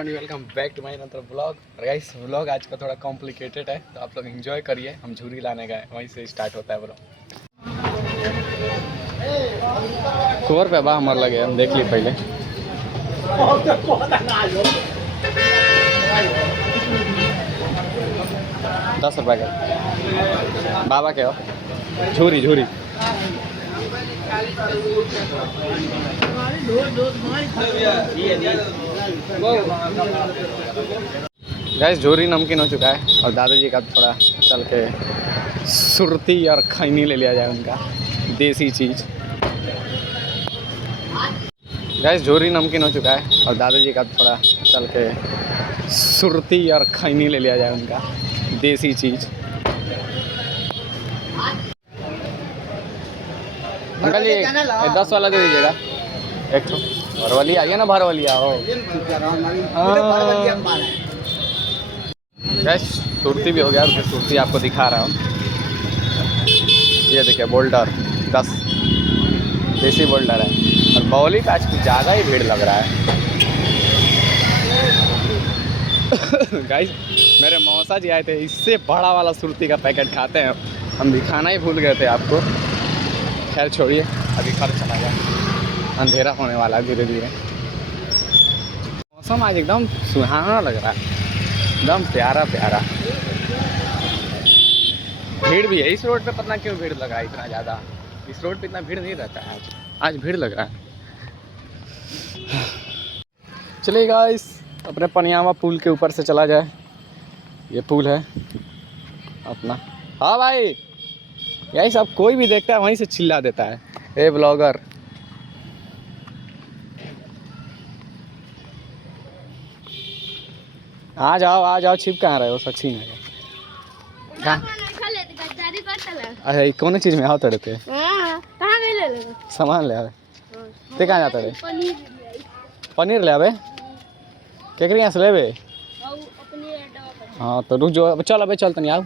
Friend, welcome back to my another vlog. Guys vlog आज का थोड़ा कॉम्प्लिकेटेड है, तो आप लोग एंजॉय करिए। हम झूरी लाने गए, वहीं से स्टार्ट होता है व्लॉग। कोर पे बा हमार लगे, हम देख ली पहले। ₹10 का बाबा के हो झूरी झूरी। गैस झोरी नमकीन हो चुका है और दादाजी का थोड़ा चल के सुरती और खैनी ले लिया जाए, उनका देसी चीज़। गैस झोरी नमकीन हो चुका है और दादाजी का थोड़ा चल के सुरती और खैनी ले लिया जाए, उनका देसी चीज़। अंकल जी 10 वाला दे दीजिएगा एक तो। भरवलिया आइए ना, भरवलिया हो। गैस सुरती भी हो गया, तो सुरती आपको दिखा रहा हूँ। ये देखिए बोल्डर 10 देसी बोल्डर है। और बौली का आज कुछ ज़्यादा ही भीड़ लग रहा है। गाइस मेरे मौसा जी आए थे, इससे बड़ा वाला सुरती का पैकेट खाते हैं। हम दिखाना ही भूल गए थे आपको। खैर छोड़िए, अभी घर चला गया, अंधेरा होने वाला है धीरे धीरे। मौसम आज एकदम सुहाना लग रहा है, एकदम प्यारा प्यारा। भीड़ भी है इस रोड पे, पता क्यों भीड़ लगा है इतना ज़्यादा। इस रोड पे इतना भीड़ नहीं रहता है, आज भीड़ लग रहा है। चलिए गाइस अपने पनियामा पुल के ऊपर से चला जाए। ये पुल है अपना। हाँ भाई, यही सब कोई भी देखता है वहीं से चिल्ला देता है, ए ब्लॉगर। आ जाओ, छिप कहाँ रहे हो? सचिन है अच्छा, कौन चीज में आओ तड़े थे? सामान ले आवे ते कहाँ जाता रे? पनीर ले आवे केकरे यहाँ से लेबे? हाँ तो रुक जाओ, चल अबे चल, तनी आओ।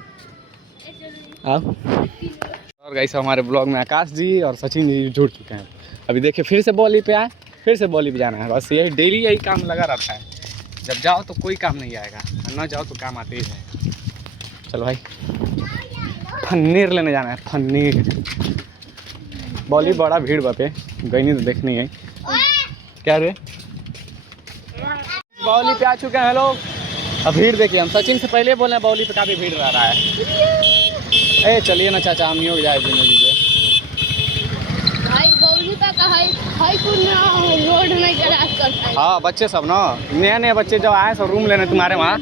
और गाइस हमारे ब्लॉग में आकाश जी और सचिन जी जुड़ चुके हैं। अभी देखिए फिर से बॉली पे आए, फिर से बॉली पे जाना है। बस यही डेली यही काम लगा रहता है। जब जाओ तो कोई काम नहीं आएगा, ना जाओ तो काम आते ही है। चलो भाई पनीर लेने जाना है, पनीर। बॉली बड़ा भीड़ बापे गई नहीं तो देखनी है क्या रे। बॉली पे आ चुके हैं लोग। अब भीड़ देखिए, हम सचिन से पहले बोले बॉली पे काफ़ी भीड़ रह रहा है। ए चलिए ना चाचा, हम नहीं हो जाए दीजिए। हाँ बच्चे सब ना, नए बच्चे जब आए सब रूम लेने तुम्हारे वहाँ,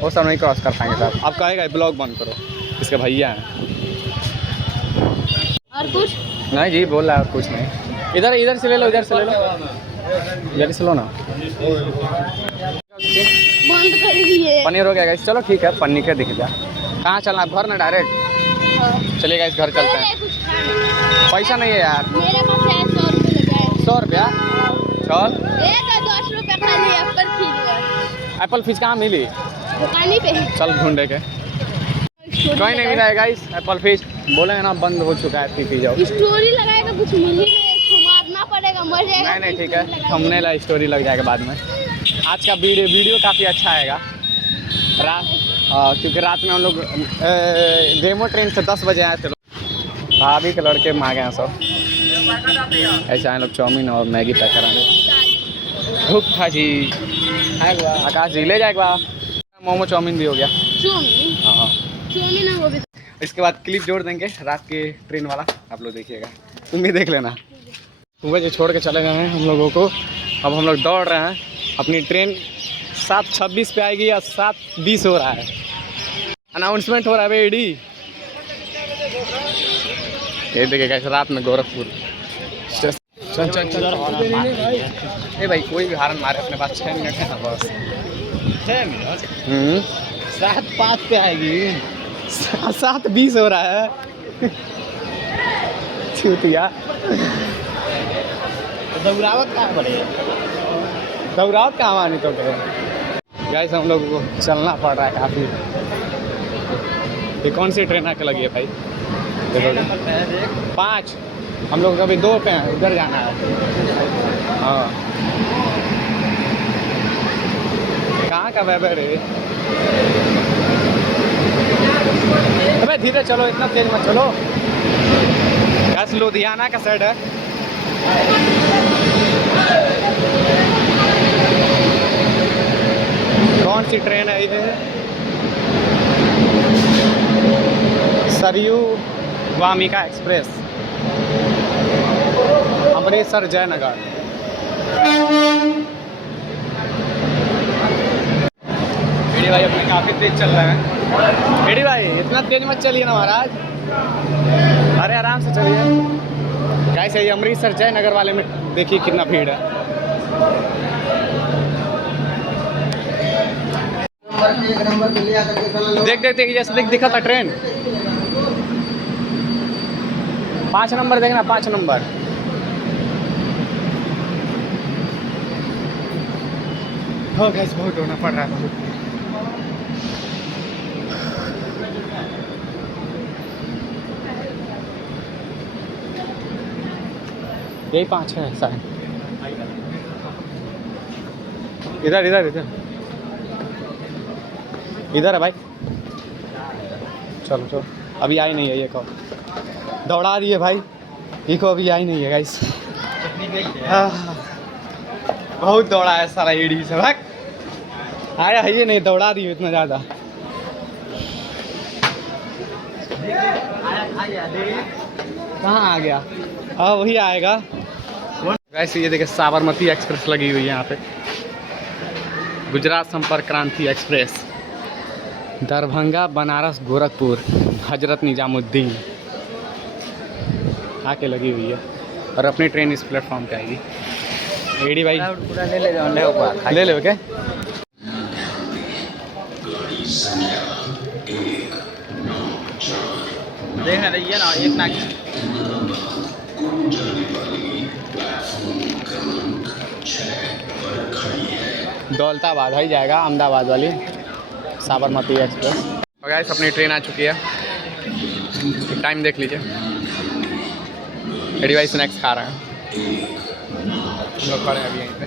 वो सब नहीं क्रॉस कर पाएंगे साहब। आप कहेगा ब्लॉग बंद करो, इसके भैया हैं। और कुछ नहीं जी, बोल रहा है कुछ नहीं। इधर से ले लो, इधर से ले लो, इधर से लो ना। बंद कर दिए। पनीर हो गया गाइस, चलो ठीक है। पनीर के दिख जा। कहाँ चलना है? घर ना डायरेक्ट? चलिए गाइस घर चलते हैं। पैसा नहीं है यार मेरे पास है 100 रुपये। 100 रुपया? चल 10 रुपये खाली एप्पल फीस। एप्पल फीस कहाँ मिली? दुकानी पे चल ढूंढे के, कहीं नहीं मिला है गाइस एप्पल फीस। बोले ना बंद हो चुका है, पी जाओ। स्टोरी लगाएगा कुछ मिल ही नहीं, इसको मारना पड़ेगा, मर जाएगा। नहीं ठीक है, थंबनेल स्टोरी लग जाएगा बाद में। आज का वीडियो काफ़ी अच्छा आएगा रात, क्योंकि रात में हम लोग डेमो ट्रेन से 10 बजे आए थे। भाभी के लड़के मांगे हैं सब, ऐसे आए लोग चाउमीन और मैगी पैक कराने। भूख था जी। आकाश जी ले जाएगा, मोमो चाउमीन भी हो गया। हाँ चाउमीन वो भी। इसके बाद क्लिप जोड़ देंगे रात के ट्रेन वाला, आप लोग देखिएगा, तुम भी देख लेना। सुबह जो छोड़ के चले गए हैं हम लोगों को, अब हम लोग दौड़ रहे हैं। अपनी ट्रेन 7:26 पे आएगी या 7:20 हो रहा है। अनाउंसमेंट हो रहा है बेडी। ये देखिए कैसे रात में गोरखपुर। चल ए भाई कोई भी हारन मारे, अपने पास 6 मिनट है ना बस। 6 मिनट 7:05 पे आएगी, 7:20 हो रहा है। छूतिया दौड़ावत कहाँ पड़े, दौड़ावत कहाँ आनी तो गाइस हम लोग को चलना पड़ रहा है काफ़ी। ये कौन सी ट्रेन आके लगी है भाई? देखो 5, हम लोग अभी 2 पे हैं, उधर जाना है। हाँ कहाँ का वैभव रे? अबे धीरे चलो, इतना तेज मत चलो। बस लुधियाना का साइड है। कौन सी ट्रेन है ये? सरयू वामिका एक्सप्रेस, अमृतसर जयनगर। एडी भाई अपने काफ़ी तेज चल रहे हैं। एडी भाई इतना तेज मत चलिए ना महाराज, अरे आराम से चलिए। कैसे ये अमृतसर जयनगर वाले में देखिए कितना भीड़ है। देख देख जैसे दिखा था ट्रेन। 5 नंबर देखना, 5 नंबर। हो गैस बहुत रोना पड़ रहा है। यही 5 है शायद। इधर इधर इधर इधर है भाई। चलो चलो, अभी आई नहीं है ये को, दौड़ा दिए भाई ये को, अभी आई नहीं है गाइस। बहुत दौड़ा है सारा एडी से, भाग आया है ये नहीं, दौड़ा दिए इतना ज़्यादा। कहाँ आ गया? हाँ वही आएगा। वैसे ये देखिए साबरमती एक्सप्रेस लगी हुई है यहाँ पे, गुजरात संपर्क क्रांति एक्सप्रेस, दरभंगा बनारस गोरखपुर हजरत निजामुद्दीन आके लगी हुई है। और अपनी ट्रेन इस प्लेटफॉर्म पे आएगी। एडी भाई पूरा ले ले क्या? देखना रहिए ना, एक ना दौलताबाद ही जाएगा, अहमदाबाद वाली साबरमती एक्सप्रेस। और गाइस अपनी ट्रेन आ चुकी है। टाइम देख लीजिए। एडी भाई स्नैक्स खा रहे हैं, लोग खड़े हैं अभी यहीं पे।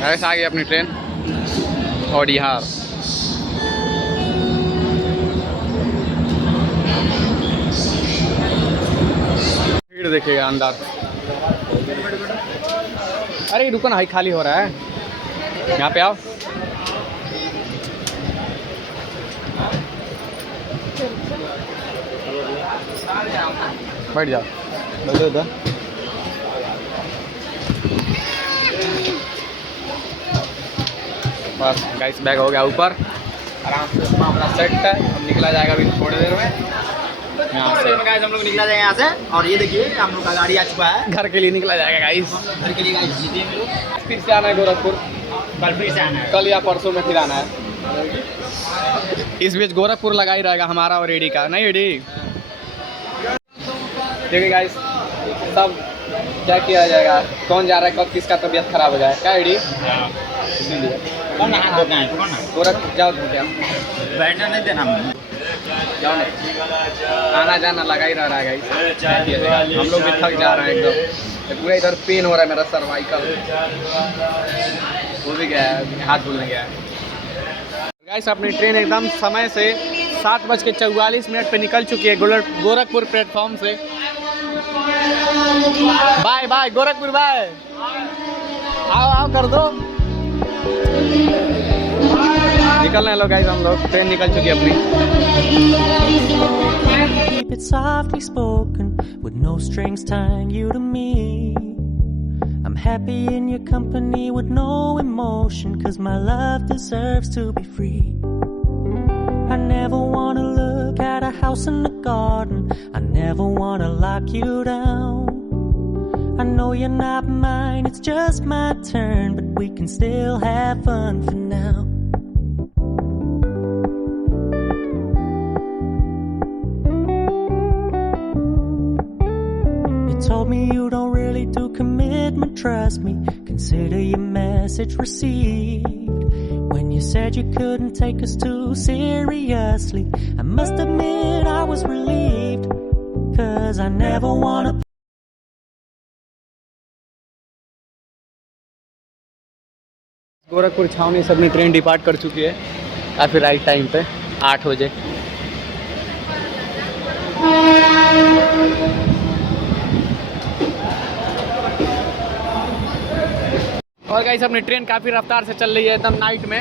गाइस आ गई अपनी ट्रेन और यहाँ भीड़ देखिएगा अंदर। अरे रुको ना भाई, खाली हो रहा है, यहाँ पे आओ। बैठ जाओ, बैठो इधर। बस गाइस बैग हो गया ऊपर, आराम से अपना सेट है। अब निकला जाएगा अभी थोड़ी देर में यहाँ से। गाइस हम लोग निकला जाएगा यहाँ से। और ये देखिए हम लोग का गाड़ी आ चुका है, घर के लिए निकला जाएगा गाइस। घर के लिए गाइस फिर से आना है गोरखपुर, कल फिर से आना है, कल या परसों में फिर आना है। इस बीच गोरखपुर लगा ही रहेगा हमारा और एडी का, नहीं एडी? देखिए गाइस सब क्या किया जाएगा, कौन जा रहा है, कब किसका तबीयत खराब हो जाए, क्या एडी? इसीलिए कौन हाथ धोना है, गोरख जाओ धो क्या, बैठने नहीं देना, जाओ नहीं, आना जाना लगा ही रह रहा है गाइस। हम लोग भी थक जा रहे हैं एकदम, पूरा इधर पेन हो रहा है मेरा सर्वाइकल, वो भी गया है, हाथ भूलने गया है। गाइस अपनी ट्रेन एकदम समय से 7:44 पे निकल चुकी है गोरखपुर प्लेटफॉर्म से। Bye bye Gorakhpur, bye. आओ आओ कर दो, निकलने लो गाइस हम लोग, ट्रेन निकल चुकी है अपनी। Keep it softly spoken with no strings tying you to me. I'm happy in your company with no emotion, 'cause my love deserves to be free. I never wanna look at a house in the garden, I never wanna lock you down. I know you're not mine, it's just my turn, but we can still have fun for now. You told me you don't really do commitment, trust me, consider your message received. When you said you couldn't take us too seriously, I must admit I was relieved, 'cause I never wanna. Gorakhpur छावनी से अपनी train depart कर चुकी है काफ़ी right time पे 8 बजे। और गाइस अपनी ट्रेन काफ़ी रफ्तार से चल रही है एकदम नाइट में।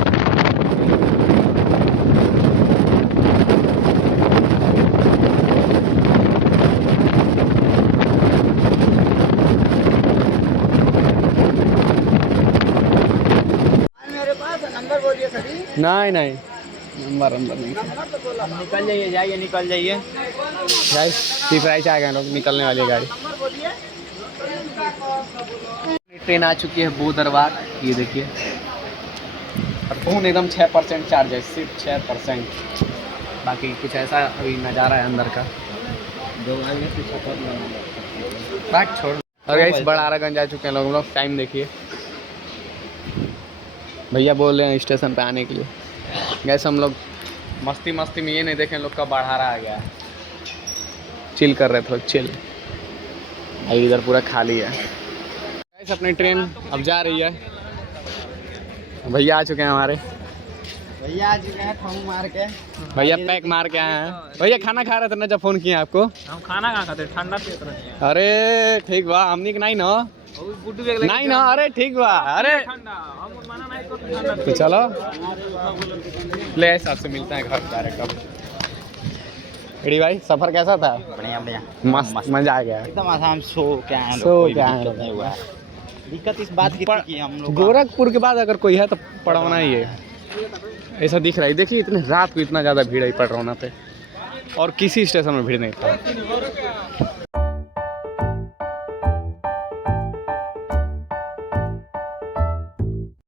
नहीं नहीं नंबर नहीं, निकल जाइए, जाइए निकल जाइए। गाइस प्राइस आ गए लोग, निकलने वाली है गाड़ी। ट्रेन आ चुकी है बो दरबार, ये देखिए। और फोन एकदम 6% चार्ज है, सिर्फ 6%। बाकी कुछ ऐसा अभी नज़ारा है अंदर का, बात छोड़। और गाइस बड़ारागंज आ चुके हैं लोग। टाइम देखिए, भैया बोल रहे हैं स्टेशन पे आने के लिए। गैस हम लोग मस्ती में ये नहीं देखें लोग का बढ़ारा आ गया है, चिल कर रहे थे चिल। अभी इधर पूरा खाली है। गैस अपनी ट्रेन अब जा रही है। भैया आ चुके हैं हमारे, भैया आ चुके हैं ठाऊ मार के। भैया पैक मार के आए हैं। भैया खाना खा रहे थे ना जब फ़ोन किए आपको? हम खाना कहाँ खाते, ठंडा पीते रहते हैं। अरे ठीक बा, हमनी के नहीं ना, नहीं ना। अरे ठीक बा, अरे तो चलो ले आपसे मिलते हैं घर डायरेक्ट। अब एडी भाई सफ़र कैसा था? बढ़िया बढ़िया, मस्त मज़ा आ गया एकदम आराम। सो क्या है, नहीं हुआ। दिक्कत इस बात की थी कि हम लोग गोरखपुर के बाद अगर कोई है तो पड़ौना ही है। ऐसा दिख रहा है, देखिए इतने रात को इतना ज़्यादा भीड़ है पड़रौना पे, और किसी स्टेशन में भीड़ नहीं था।